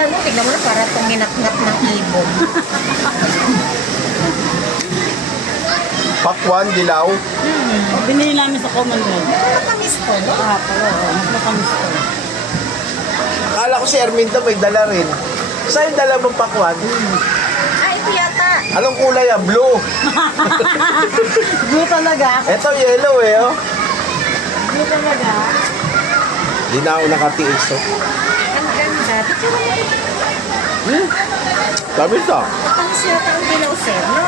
gano'n, tignan mo na para itong minatngat ng ibon. Pakwan, dilaw. Binili namin sa Commonwealth. Matamis to, no? Mas matamis to. Akala ko si Erminda may dala rin. Saan yung dala mong pakwan? Ah, ito yata. Anong kulay yan? Blue. Blue talaga. Ito yellow eh, oh. Blue talaga. Di na ako nakatiis, oh. Ang ganda. Picture mo rin. Tamis ah. Matamis yata ang dilaw, sir, no?